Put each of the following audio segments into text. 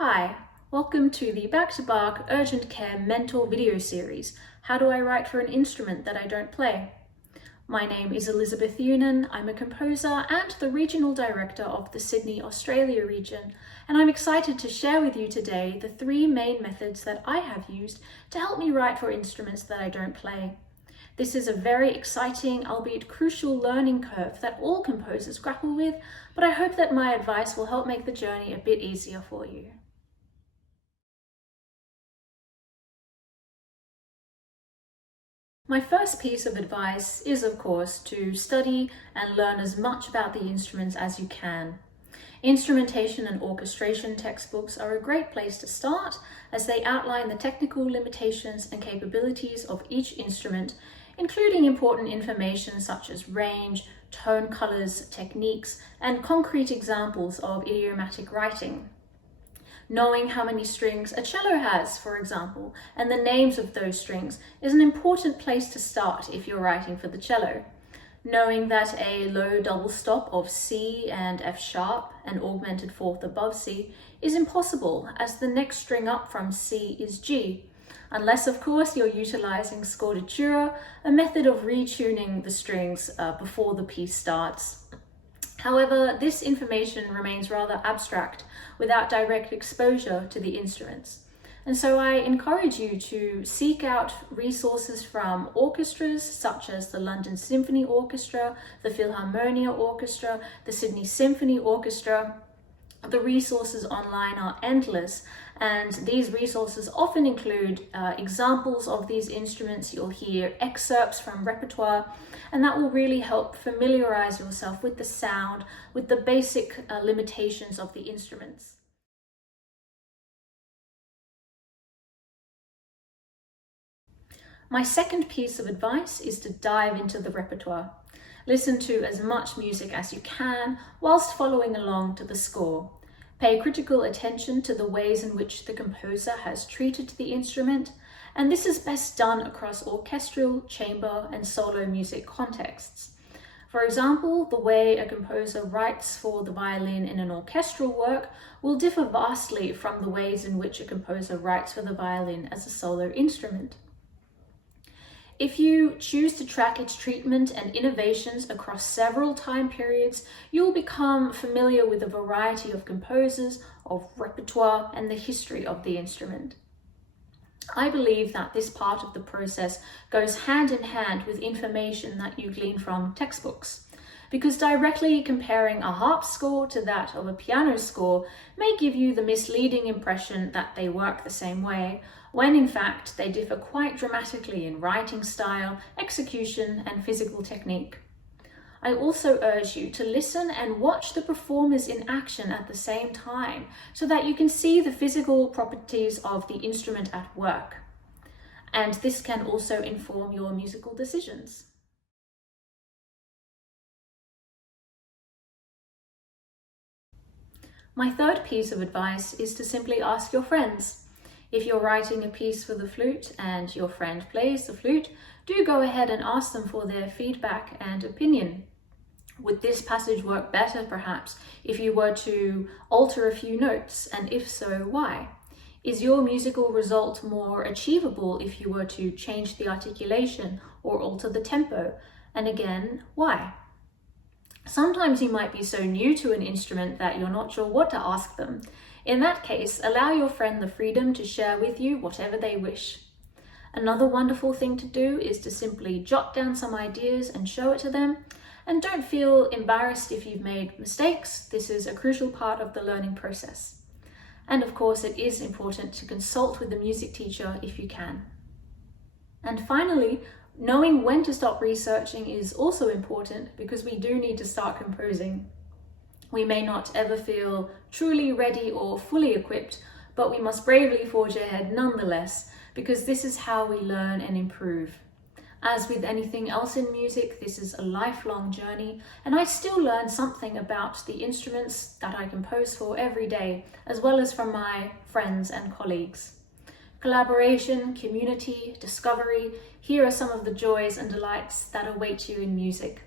Hi, welcome to the Back to Bach Urgent Care Mentor video series, How Do I Write for an Instrument That I Don't Play? My name is Elizabeth Younan, I'm a composer and the Regional Director of the Sydney, Australia region, and I'm excited to share with you today the three main methods that I have used to help me write for instruments that I don't play. This is a very exciting, albeit crucial learning curve that all composers grapple with, but I hope that my advice will help make the journey a bit easier for you. My first piece of advice is, of course, to study and learn as much about the instruments as you can. Instrumentation and orchestration textbooks are a great place to start as they outline the technical limitations and capabilities of each instrument, including important information such as range, tone colors, techniques, and concrete examples of idiomatic writing. Knowing how many strings a cello has, for example, and the names of those strings is an important place to start if you're writing for the cello. Knowing that a low double stop of C and F sharp, an augmented fourth above C, is impossible as the next string up from C is G, unless of course you're utilizing scordatura, a method of retuning the strings before the piece starts. However, this information remains rather abstract without direct exposure to the instruments. And so I encourage you to seek out resources from orchestras such as the London Symphony Orchestra, the Philharmonia Orchestra, the Sydney Symphony Orchestra. The resources online are endless, and these resources often include examples of these instruments. You'll hear excerpts from repertoire, and that will really help familiarize yourself with the sound, with the basic limitations of the instruments. My second piece of advice is to dive into the repertoire. Listen to as much music as you can whilst following along to the score. Pay critical attention to the ways in which the composer has treated the instrument, and this is best done across orchestral, chamber, and solo music contexts. For example, the way a composer writes for the violin in an orchestral work will differ vastly from the ways in which a composer writes for the violin as a solo instrument. If you choose to track its treatment and innovations across several time periods, you'll become familiar with a variety of composers, of repertoire, and the history of the instrument. I believe that this part of the process goes hand in hand with information that you glean from textbooks, because directly comparing a harp score to that of a piano score may give you the misleading impression that they work the same way, when in fact they differ quite dramatically in writing style, execution, and physical technique. I also urge you to listen and watch the performers in action at the same time so that you can see the physical properties of the instrument at work. And this can also inform your musical decisions. My third piece of advice is to simply ask your friends. If you're writing a piece for the flute and your friend plays the flute, do go ahead and ask them for their feedback and opinion. Would this passage work better, perhaps, if you were to alter a few notes, and if so, why? Is your musical result more achievable if you were to change the articulation or alter the tempo? And again, why? Sometimes you might be so new to an instrument that you're not sure what to ask them. In that case, allow your friend the freedom to share with you whatever they wish. Another wonderful thing to do is to simply jot down some ideas and show it to them. And don't feel embarrassed if you've made mistakes. This is a crucial part of the learning process. And of course, it is important to consult with the music teacher if you can. And finally, knowing when to stop researching is also important because we do need to start composing. We may not ever feel truly ready or fully equipped, but we must bravely forge ahead nonetheless, because this is how we learn and improve. As with anything else in music, this is a lifelong journey, and I still learn something about the instruments that I compose for every day, as well as from my friends and colleagues. Collaboration, community, discovery, here are some of the joys and delights that await you in music.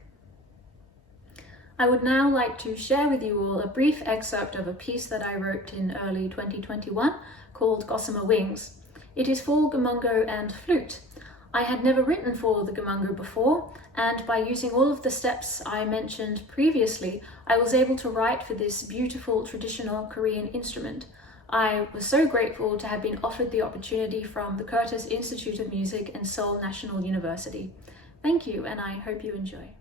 I would now like to share with you all a brief excerpt of a piece that I wrote in early 2021 called Gossamer Wings. It is for gamungo and flute. I had never written for the gamungo before, and by using all of the steps I mentioned previously, I was able to write for this beautiful traditional Korean instrument. I was so grateful to have been offered the opportunity from the Curtis Institute of Music and Seoul National University. Thank you, and I hope you enjoy.